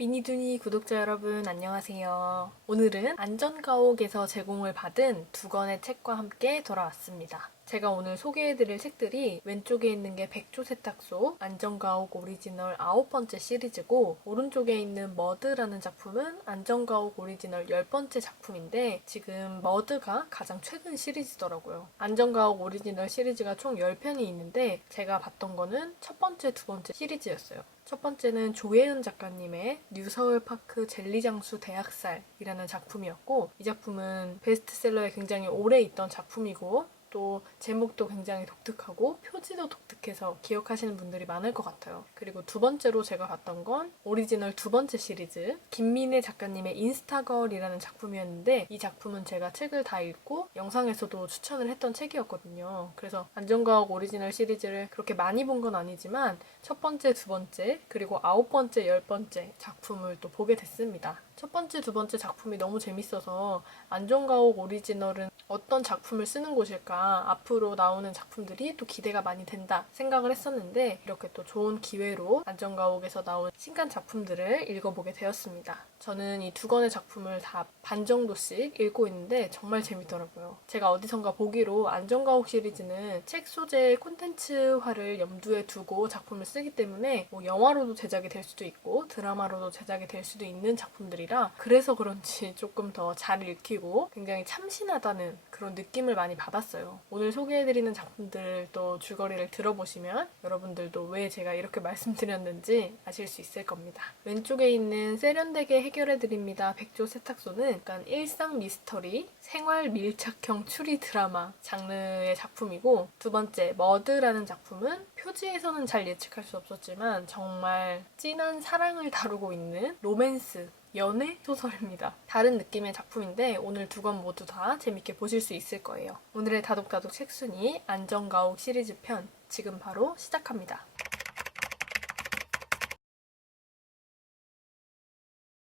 미니두니 구독자 여러분 안녕하세요. 오늘은 안전가옥에서 제공을 받은 두 권의 책과 함께 돌아왔습니다. 제가 오늘 소개해드릴 책들이 왼쪽에 있는 게 백조 세탁소 안전가옥 오리지널 9번째 시리즈고, 오른쪽에 있는 머드라는 작품은 안전가옥 오리지널 10번째 작품인데, 지금 머드가 가장 최근 시리즈더라고요. 안전가옥 오리지널 시리즈가 총 10편이 있는데 제가 봤던 거는 첫 번째, 두 번째 시리즈였어요. 첫 번째는 조혜은 작가님의 뉴서울파크 젤리장수 대학살이라는 작품이었고, 이 작품은 베스트셀러에 굉장히 오래 있던 작품이고, 또 제목도 굉장히 독특하고 표지도 독특해서 기억하시는 분들이 많을 것 같아요. 그리고 두 번째로 제가 봤던 건 오리지널 두 번째 시리즈 김민혜 작가님의 인스타걸이라는 작품이었는데, 이 작품은 제가 책을 다 읽고 영상에서도 추천을 했던 책이었거든요. 그래서 안전가옥 오리지널 시리즈를 그렇게 많이 본 건 아니지만 첫 번째, 두 번째, 그리고 9번째, 10번째 작품을 또 보게 됐습니다. 첫 번째, 두 번째 작품이 너무 재밌어서 안전가옥 오리지널은 어떤 작품을 쓰는 곳일까, 앞으로 나오는 작품들이 또 기대가 많이 된다 생각을 했었는데, 이렇게 또 좋은 기회로 안전가옥에서 나온 신간 작품들을 읽어보게 되었습니다. 저는 이 두 권의 작품을 다 반 정도씩 읽고 있는데 정말 재밌더라고요. 제가 어디선가 보기로 안전가옥 시리즈는 책 소재의 콘텐츠화를 염두에 두고 작품을 쓰기 때문에 영화로도 제작이 될 수도 있고 드라마로도 제작이 될 수도 있는 작품들이라, 그래서 그런지 조금 더 잘 읽히고 굉장히 참신하다는 그런 느낌을 많이 받았어요. 오늘 소개해드리는 작품들 또 줄거리를 들어보시면 여러분들도 왜 제가 이렇게 말씀드렸는지 아실 수 있을 겁니다. 왼쪽에 있는 세련되게 해결해드립니다 백조 세탁소는 약간 일상 미스터리, 생활 밀착형 추리 드라마 장르의 작품이고, 두 번째 머드라는 작품은 표지에서는 잘 예측할 수 없었지만 정말 진한 사랑을 다루고 있는 로맨스 연애 소설입니다. 다른 느낌의 작품인데 오늘 두 권 모두 다 재밌게 보실 수 있을 거예요. 오늘의 다독다독 책순위 안전가옥 시리즈 편 지금 바로 시작합니다.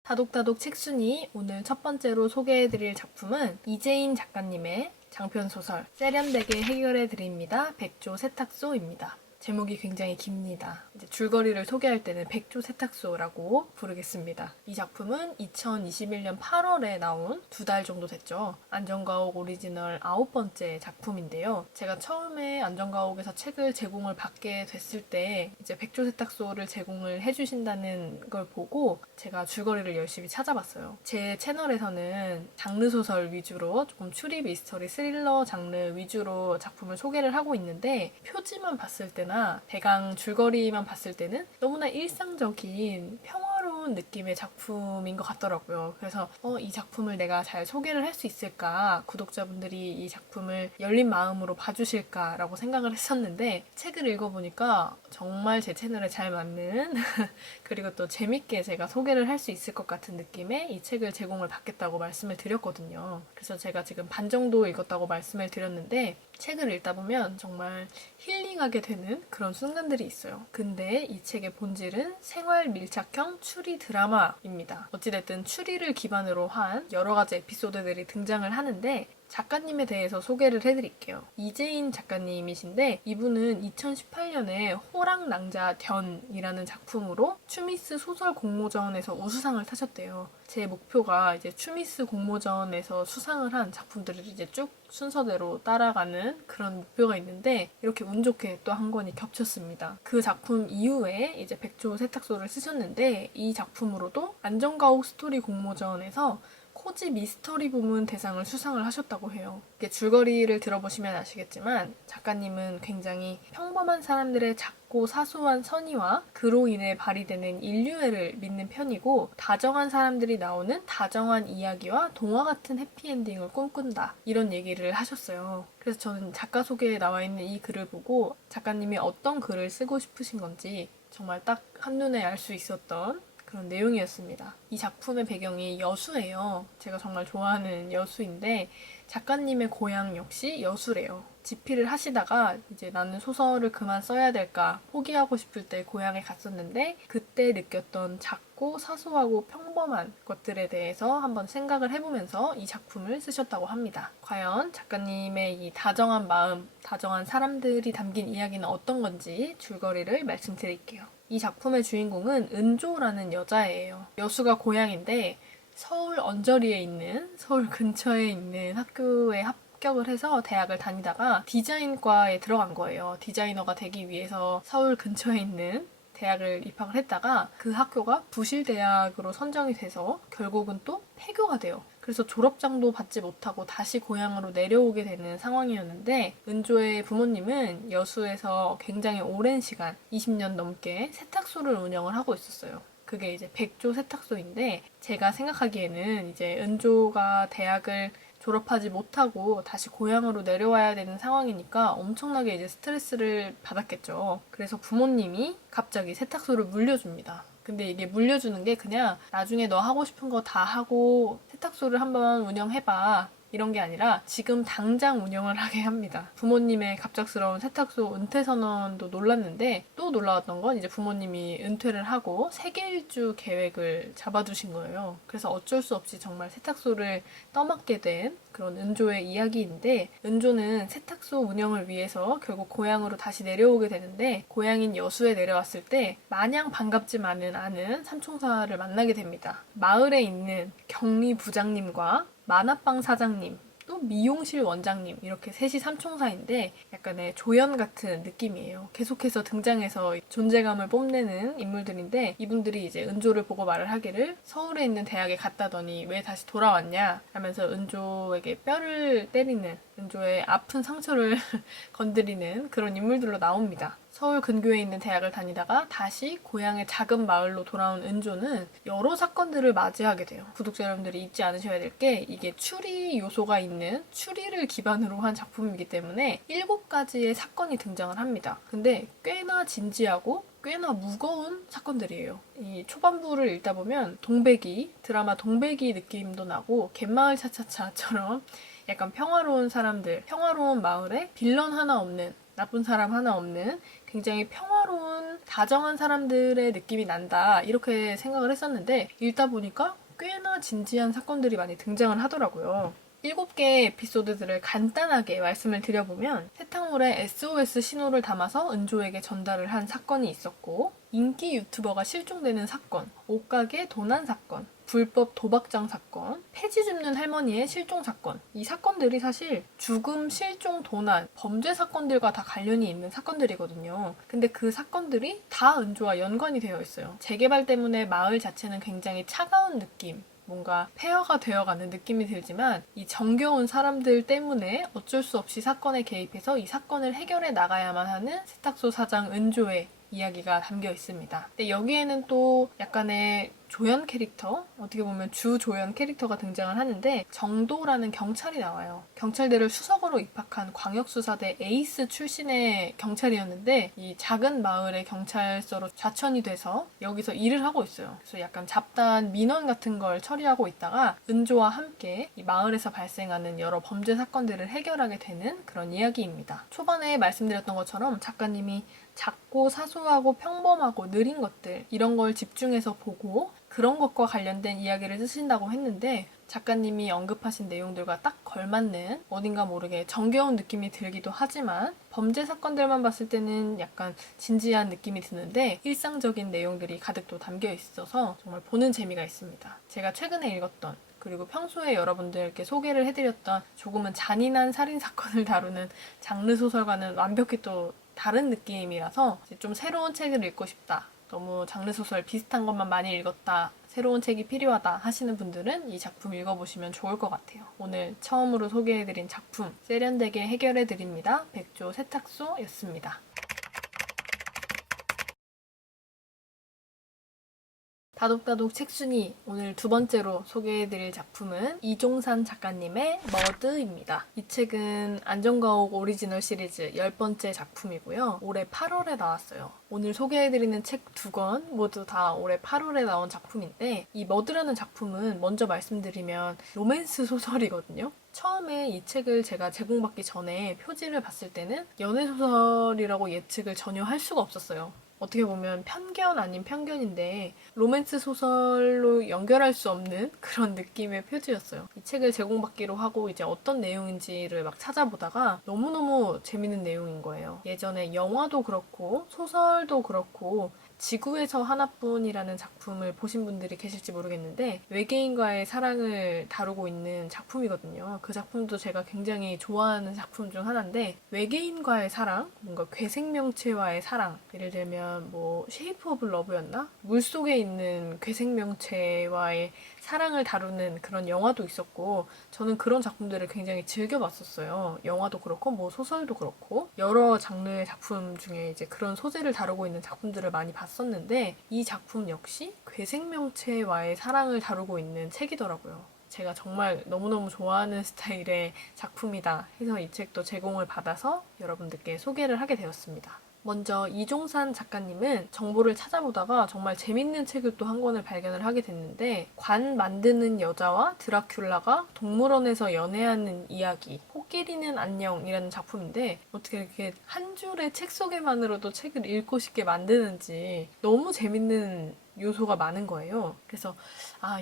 다독다독 책순위 오늘 첫 번째로 소개해드릴 작품은 이재인 작가님의 장편소설 세련되게 해결해드립니다 백조 세탁소입니다. 제목이 굉장히 깁니다. 이제 줄거리를 소개할 때는 백조 세탁소라고 부르겠습니다. 이 작품은 2021년 8월에 나온 2달 정도 됐죠. 안전가옥 오리지널 9번째 작품인데요. 제가 처음에 안전가옥에서 책을 제공을 받게 됐을 때 이제 백조 세탁소를 제공을 해주신다는 걸 보고 제가 줄거리를 열심히 찾아봤어요. 제 채널에서는 장르소설 위주로 조금 추리, 미스터리, 스릴러 장르 위주로 작품을 소개를 하고 있는데, 표지만 봤을 때는 대강 줄거리만 봤을 때는 너무나 일상적인 평화로운 느낌의 작품인 것 같더라고요. 그래서 이 작품을 내가 잘 소개를 할 수 있을까, 구독자분들이 이 작품을 열린 마음으로 봐주실까라고 생각을 했었는데, 책을 읽어보니까 정말 제 채널에 잘 맞는 그리고 또 재밌게 제가 소개를 할 수 있을 것 같은 느낌의 이 책을 제공을 받겠다고 말씀을 드렸거든요. 그래서 제가 지금 반 정도 읽었다고 말씀을 드렸는데, 책을 읽다 보면 정말 힐링하게 되는 그런 순간들이 있어요. 근데 이 책의 본질은 생활 밀착형 추리 드라마입니다. 어찌됐든 추리를 기반으로 한 여러 가지 에피소드들이 등장을 하는데, 작가님에 대해서 소개를 해드릴게요. 이재인 작가님이신데, 이분은 2018년에 호랑낭자견이라는 작품으로 추미스 소설 공모전에서 우수상을 타셨대요. 제 목표가 이제 추미스 공모전에서 수상을 한 작품들을 이제 쭉 순서대로 따라가는 그런 목표가 있는데, 이렇게 운 좋게 또 한 권이 겹쳤습니다. 그 작품 이후에 이제 백조 세탁소를 쓰셨는데, 이 작품으로도 안전가옥 스토리 공모전에서 코지 미스터리 부문 대상을 수상을 하셨다고 해요. 이게 줄거리를 들어보시면 아시겠지만 작가님은 굉장히 평범한 사람들의 작고 사소한 선의와 그로 인해 발휘되는 인류애를 믿는 편이고, 다정한 사람들이 나오는 다정한 이야기와 동화 같은 해피엔딩을 꿈꾼다, 이런 얘기를 하셨어요. 그래서 저는 작가 소개에 나와 있는 이 글을 보고 작가님이 어떤 글을 쓰고 싶으신 건지 정말 딱 한눈에 알 수 있었던 그런 내용이었습니다. 이 작품의 배경이 여수예요. 제가 정말 좋아하는 여수인데, 작가님의 고향 역시 여수래요. 집필을 하시다가 이제 나는 소설을 그만 써야 될까 포기하고 싶을 때 고향에 갔었는데, 그때 느꼈던 작고 사소하고 평범한 것들에 대해서 한번 생각을 해보면서 이 작품을 쓰셨다고 합니다. 과연 작가님의 이 다정한 마음, 다정한 사람들이 담긴 이야기는 어떤 건지 줄거리를 말씀드릴게요. 이 작품의 주인공은 은조라는 여자예요. 여수가 고향인데 서울 언저리에 있는, 서울 근처에 있는 학교에 합격을 해서 대학을 다니다가 디자인과에 들어간 거예요. 디자이너가 되기 위해서 서울 근처에 있는 대학을 입학을 했다가 그 학교가 부실대학으로 선정이 돼서 결국은 또 폐교가 돼요. 그래서 졸업장도 받지 못하고 다시 고향으로 내려오게 되는 상황이었는데 은조의 부모님은 여수에서 굉장히 오랜 시간, 20년 넘게 세탁소를 운영을 하고 있었어요. 그게 이제 백조 세탁소인데 제가 생각하기에는 이제 은조가 대학을 졸업하지 못하고 다시 고향으로 내려와야 되는 상황이니까 엄청나게 이제 스트레스를 받았겠죠. 그래서 부모님이 갑자기 세탁소를 물려줍니다. 근데 이게 물려주는 게 그냥 나중에 너 하고 싶은 거 다 하고 세탁소를 한번 운영해봐. 이런 게 아니라 지금 당장 운영을 하게 합니다. 부모님의 갑작스러운 세탁소 은퇴 선언도 놀랐는데 또 놀라웠던 건 이제 부모님이 은퇴를 하고 세계 일주 계획을 잡아두신 거예요. 그래서 어쩔 수 없이 정말 세탁소를 떠맡게 된 그런 은조의 이야기인데 은조는 세탁소 운영을 위해서 결국 고향으로 다시 내려오게 되는데 고향인 여수에 내려왔을 때 마냥 반갑지만은 않은 삼총사를 만나게 됩니다. 마을에 있는 격리 부장님과 만화방 사장님, 또 미용실 원장님 이렇게 셋이 삼총사인데 약간의 조연 같은 느낌이에요. 계속해서 등장해서 존재감을 뽐내는 인물들인데 이분들이 이제 은조를 보고 말을 하기를 서울에 있는 대학에 갔다더니 왜 다시 돌아왔냐 하면서 은조에게 뼈를 때리는 은조의 아픈 상처를 건드리는 그런 인물들로 나옵니다. 서울 근교에 있는 대학을 다니다가 다시 고향의 작은 마을로 돌아온 은조는 여러 사건들을 맞이하게 돼요. 구독자 여러분들이 잊지 않으셔야 될 게 이게 추리 요소가 있는 추리를 기반으로 한 작품이기 때문에 7가지의 사건이 등장을 합니다. 근데 꽤나 진지하고 꽤나 무거운 사건들이에요. 이 초반부를 읽다 보면 동백이, 드라마 동백이 느낌도 나고 갯마을 차차차처럼 약간 평화로운 사람들, 평화로운 마을에 빌런 하나 없는, 나쁜 사람 하나 없는 굉장히 평화로운 다정한 사람들의 느낌이 난다 이렇게 생각을 했었는데 읽다 보니까 꽤나 진지한 사건들이 많이 등장을 하더라고요. 7개의 에피소드들을 간단하게 말씀을 드려보면 세탁물에 SOS 신호를 담아서 은조에게 전달을 한 사건이 있었고 인기 유튜버가 실종되는 사건, 옷가게 도난 사건, 불법 도박장 사건, 폐지 줍는 할머니의 실종 사건. 이 사건들이 사실 죽음, 실종, 도난, 범죄 사건들과 다 관련이 있는 사건들이거든요. 근데 그 사건들이 다 은조와 연관이 되어 있어요. 재개발 때문에 마을 자체는 굉장히 차가운 느낌, 뭔가 폐허가 되어가는 느낌이 들지만 이 정겨운 사람들 때문에 어쩔 수 없이 사건에 개입해서 이 사건을 해결해 나가야만 하는 세탁소 사장 은조의 이야기가 담겨 있습니다. 근데 여기에는 또 약간의 조연 캐릭터, 어떻게 보면 주조연 캐릭터가 등장을 하는데 정도라는 경찰이 나와요. 경찰대를 수석으로 입학한 광역수사대 에이스 출신의 경찰이었는데 이 작은 마을의 경찰서로 좌천이 돼서 여기서 일을 하고 있어요. 그래서 약간 잡다한 민원 같은 걸 처리하고 있다가 은조와 함께 이 마을에서 발생하는 여러 범죄 사건들을 해결하게 되는 그런 이야기입니다. 초반에 말씀드렸던 것처럼 작가님이 작고 사소하고 평범하고 느린 것들 이런 걸 집중해서 보고 그런 것과 관련된 이야기를 쓰신다고 했는데 작가님이 언급하신 내용들과 딱 걸맞는 어딘가 모르게 정겨운 느낌이 들기도 하지만 범죄 사건들만 봤을 때는 약간 진지한 느낌이 드는데 일상적인 내용들이 가득 또 담겨 있어서 정말 보는 재미가 있습니다. 제가 최근에 읽었던 그리고 평소에 여러분들께 소개를 해드렸던 조금은 잔인한 살인사건을 다루는 장르 소설과는 완벽히 또 다른 느낌이라서 좀 새로운 책을 읽고 싶다. 너무 장르소설 비슷한 것만 많이 읽었다. 새로운 책이 필요하다 하시는 분들은 이 작품 읽어보시면 좋을 것 같아요. 오늘 처음으로 소개해드린 작품 세련되게 해결해드립니다. 백조 세탁소였습니다. 다독다독 책순위 오늘 2번째로 소개해드릴 작품은 이종산 작가님의 머드입니다. 이 책은 안전가옥 오리지널 시리즈 10번째 작품이고요. 올해 8월에 나왔어요. 오늘 소개해드리는 책 2권 모두 다 올해 8월에 나온 작품인데 이 머드라는 작품은 먼저 말씀드리면 로맨스 소설이거든요. 처음에 이 책을 제가 제공받기 전에 표지를 봤을 때는 연애소설이라고 예측을 전혀 할 수가 없었어요. 어떻게 보면 편견 아닌 편견인데 로맨스 소설로 연결할 수 없는 그런 느낌의 표지였어요. 이 책을 제공받기로 하고 이제 어떤 내용인지를 막 찾아보다가 너무너무 재밌는 내용인 거예요. 예전에 영화도 그렇고 소설도 그렇고 지구에서 하나뿐이라는 작품을 보신 분들이 계실지 모르겠는데 외계인과의 사랑을 다루고 있는 작품이거든요. 그 작품도 제가 굉장히 좋아하는 작품 중 하나인데 외계인과의 사랑, 뭔가 괴생명체와의 사랑, 예를 들면 뭐 쉐이프 오브 러브였나? 물속에 있는 괴생명체와의 사랑을 다루는 그런 영화도 있었고 저는 그런 작품들을 굉장히 즐겨봤었어요. 영화도 그렇고 뭐 소설도 그렇고 여러 장르의 작품 중에 이제 그런 소재를 다루고 있는 작품들을 많이 봤었는데 이 작품 역시 괴생명체와의 사랑을 다루고 있는 책이더라고요. 제가 정말 너무너무 좋아하는 스타일의 작품이다 해서 이 책도 제공을 받아서 여러분들께 소개를 하게 되었습니다. 먼저 이종산 작가님은 정보를 찾아보다가 정말 재밌는 책을 또 한 권을 발견을 하게 됐는데 관 만드는 여자와 드라큘라가 동물원에서 연애하는 이야기 코끼리는 안녕이라는 작품인데 어떻게 이렇게 한 줄의 책 소개만으로도 책을 읽고 싶게 만드는지 너무 재밌는 요소가 많은 거예요. 그래서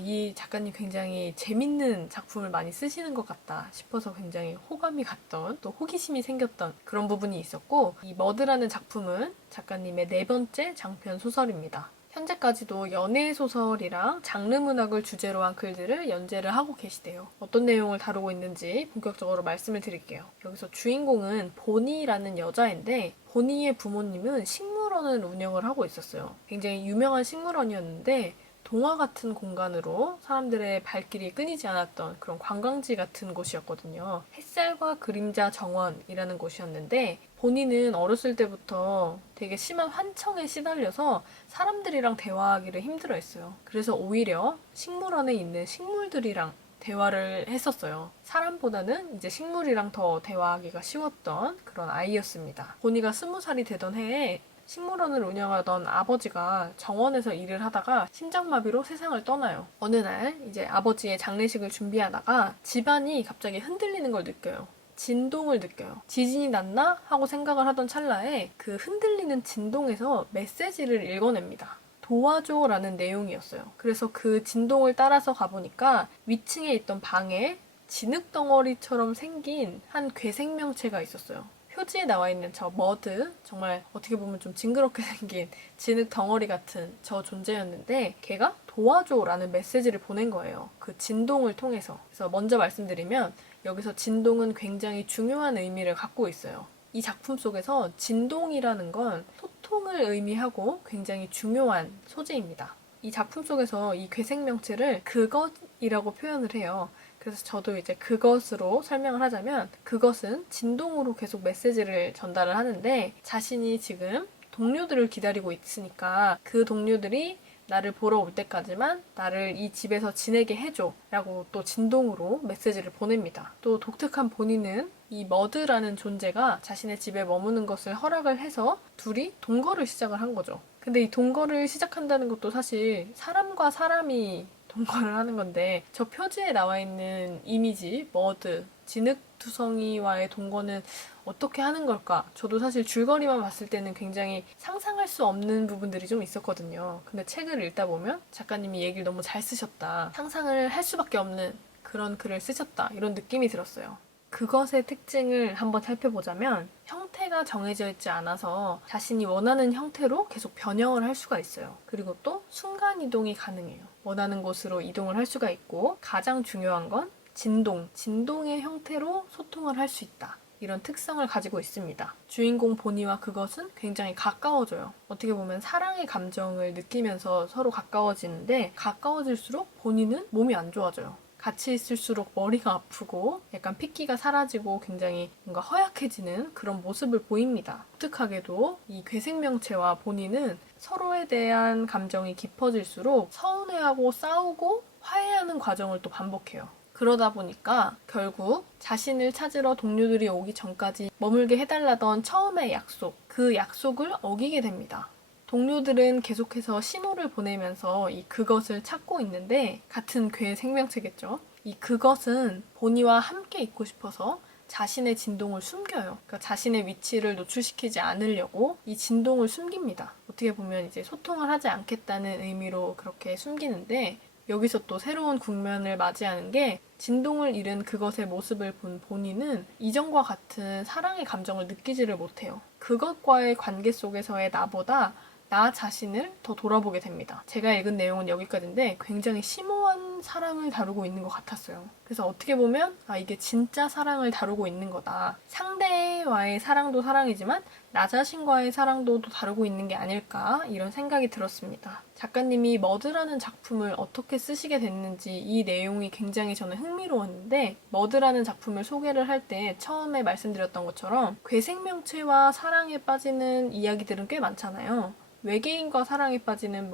이 작가님 굉장히 재밌는 작품을 많이 쓰시는 것 같다 싶어서 굉장히 호감이 갔던 또 호기심이 생겼던 그런 부분이 있었고 이 머드라는 작품은 작가님의 4번째 장편 소설입니다. 현재까지도 연애 소설이랑 장르 문학을 주제로 한 글들을 연재를 하고 계시대요. 어떤 내용을 다루고 있는지 본격적으로 말씀을 드릴게요. 여기서 주인공은 보니라는 여자인데 보니의 부모님은 식물원을 운영을 하고 있었어요. 굉장히 유명한 식물원이었는데 동화 같은 공간으로 사람들의 발길이 끊이지 않았던 그런 관광지 같은 곳이었거든요. 햇살과 그림자 정원이라는 곳이었는데 본인은 어렸을 때부터 되게 심한 환청에 시달려서 사람들이랑 대화하기를 힘들어했어요. 그래서 오히려 식물원에 있는 식물들이랑 대화를 했었어요. 사람보다는 이제 식물이랑 더 대화하기가 쉬웠던 그런 아이였습니다. 본이가 20살이 되던 해에 식물원을 운영하던 아버지가 정원에서 일을 하다가 심장마비로 세상을 떠나요. 어느 날 이제 아버지의 장례식을 준비하다가 집안이 갑자기 흔들리는 걸 느껴요. 진동을 느껴요. 지진이 났나? 하고 생각을 하던 찰나에 그 흔들리는 진동에서 메시지를 읽어냅니다. 도와줘라는 내용이었어요. 그래서 그 진동을 따라서 가보니까 위층에 있던 방에 진흙덩어리처럼 생긴 한 괴생명체가 있었어요. 표지에 나와 있는 저 머드, 정말 어떻게 보면 좀 징그럽게 생긴 진흙 덩어리 같은 저 존재였는데 걔가 도와줘라는 메시지를 보낸 거예요. 그 진동을 통해서. 그래서 먼저 말씀드리면 여기서 진동은 굉장히 중요한 의미를 갖고 있어요. 이 작품 속에서 진동이라는 건 소통을 의미하고 굉장히 중요한 소재입니다. 이 작품 속에서 이 괴생명체를 그것이라고 표현을 해요. 그래서 저도 이제 그것으로 설명을 하자면 그것은 진동으로 계속 메시지를 전달을 하는데 자신이 지금 동료들을 기다리고 있으니까 그 동료들이 나를 보러 올 때까지만 나를 이 집에서 지내게 해줘 라고 또 진동으로 메시지를 보냅니다. 또 독특한 본인은 이 머드라는 존재가 자신의 집에 머무는 것을 허락을 해서 둘이 동거를 시작을 한 거죠. 근데 이 동거를 시작한다는 것도 사실 사람과 사람이 동거를 하는 건데 저 표지에 나와 있는 이미지, 머드, 진흙투성이와의 동거는 어떻게 하는 걸까? 저도 사실 줄거리만 봤을 때는 굉장히 상상할 수 없는 부분들이 좀 있었거든요. 근데 책을 읽다 보면 작가님이 얘기를 너무 잘 쓰셨다. 상상을 할 수밖에 없는 그런 글을 쓰셨다. 이런 느낌이 들었어요. 그것의 특징을 한번 살펴보자면 형태가 정해져 있지 않아서 자신이 원하는 형태로 계속 변형을 할 수가 있어요. 그리고 또 순간이동이 가능해요. 원하는 곳으로 이동을 할 수가 있고 가장 중요한 건 진동의 형태로 소통을 할 수 있다. 이런 특성을 가지고 있습니다. 주인공 보니와 그것은 굉장히 가까워져요. 어떻게 보면 사랑의 감정을 느끼면서 서로 가까워지는데 가까워질수록 보니는 몸이 안 좋아져요. 같이 있을수록 머리가 아프고 약간 핏기가 사라지고 굉장히 뭔가 허약해지는 그런 모습을 보입니다. 독특하게도 이 괴생명체와 본인은 서로에 대한 감정이 깊어질수록 서운해하고 싸우고 화해하는 과정을 또 반복해요. 그러다 보니까 결국 자신을 찾으러 동료들이 오기 전까지 머물게 해달라던 처음의 약속, 그 약속을 어기게 됩니다. 동료들은 계속해서 신호를 보내면서 이 그것을 찾고 있는데 같은 괴 생명체겠죠. 이 그것은 보니와 함께 있고 싶어서 자신의 진동을 숨겨요. 그러니까 자신의 위치를 노출시키지 않으려고 이 진동을 숨깁니다. 어떻게 보면 이제 소통을 하지 않겠다는 의미로 그렇게 숨기는데 여기서 또 새로운 국면을 맞이하는 게 진동을 잃은 그것의 모습을 본 본인은 이전과 같은 사랑의 감정을 느끼지를 못해요. 그것과의 관계 속에서의 나보다 나 자신을 더 돌아보게 됩니다. 제가 읽은 내용은 여기까지인데 굉장히 심오한 사랑을 다루고 있는 것 같았어요. 그래서 어떻게 보면 이게 진짜 사랑을 다루고 있는 거다. 상대와의 사랑도 사랑이지만 나 자신과의 사랑도 또 다루고 있는 게 아닐까 이런 생각이 들었습니다. 작가님이 머드라는 작품을 어떻게 쓰시게 됐는지 이 내용이 굉장히 저는 흥미로웠는데 머드라는 작품을 소개를 할 때 처음에 말씀드렸던 것처럼 괴생명체와 사랑에 빠지는 이야기들은 꽤 많잖아요. 외계인과 사랑에 빠지는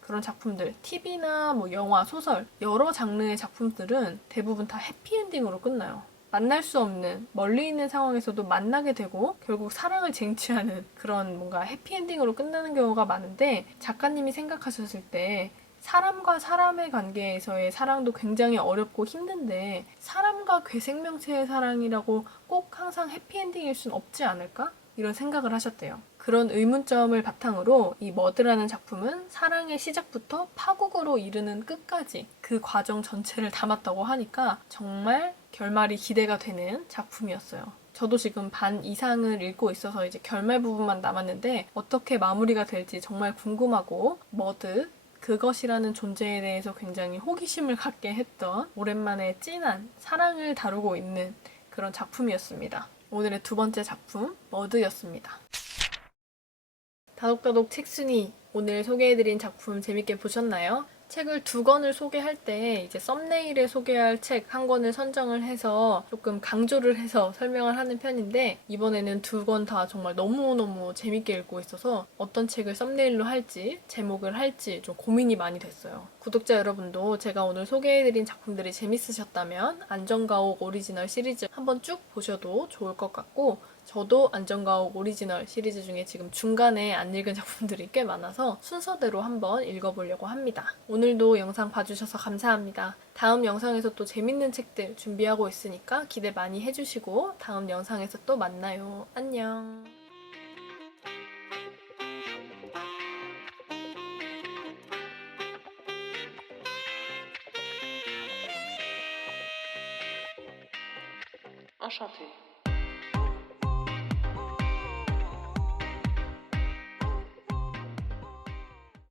그런 작품들, TV나 영화, 소설, 여러 장르의 작품들은 대부분 다 해피엔딩으로 끝나요. 만날 수 없는, 멀리 있는 상황에서도 만나게 되고 결국 사랑을 쟁취하는 그런 뭔가 해피엔딩으로 끝나는 경우가 많은데 작가님이 생각하셨을 때 사람과 사람의 관계에서의 사랑도 굉장히 어렵고 힘든데 사람과 괴생명체의 사랑이라고 꼭 항상 해피엔딩일 순 없지 않을까? 이런 생각을 하셨대요. 그런 의문점을 바탕으로 이 머드라는 작품은 사랑의 시작부터 파국으로 이르는 끝까지 그 과정 전체를 담았다고 하니까 정말 결말이 기대가 되는 작품이었어요. 저도 지금 반 이상을 읽고 있어서 이제 결말 부분만 남았는데 어떻게 마무리가 될지 정말 궁금하고 머드 그것이라는 존재에 대해서 굉장히 호기심을 갖게 했던 오랜만에 찐한 사랑을 다루고 있는 그런 작품이었습니다. 오늘의 두 번째 작품 머드였습니다. 다독다독 책순이 오늘 소개해드린 작품 재밌게 보셨나요? 책을 두 권을 소개할 때 이제 썸네일에 소개할 책 한 권을 선정을 해서 조금 강조를 해서 설명을 하는 편인데 이번에는 두 권 다 정말 너무너무 재밌게 읽고 있어서 어떤 책을 썸네일로 할지 제목을 할지 좀 고민이 많이 됐어요. 구독자 여러분도 제가 오늘 소개해드린 작품들이 재밌으셨다면 안전가옥 오리지널 시리즈 한번 쭉 보셔도 좋을 것 같고 저도 안전가옥 오리지널 시리즈 중에 지금 중간에 안 읽은 작품들이 꽤 많아서 순서대로 한번 읽어보려고 합니다. 오늘도 영상 봐주셔서 감사합니다. 다음 영상에서 또 재밌는 책들 준비하고 있으니까 기대 많이 해주시고 다음 영상에서 또 만나요. 안녕. Enchanté.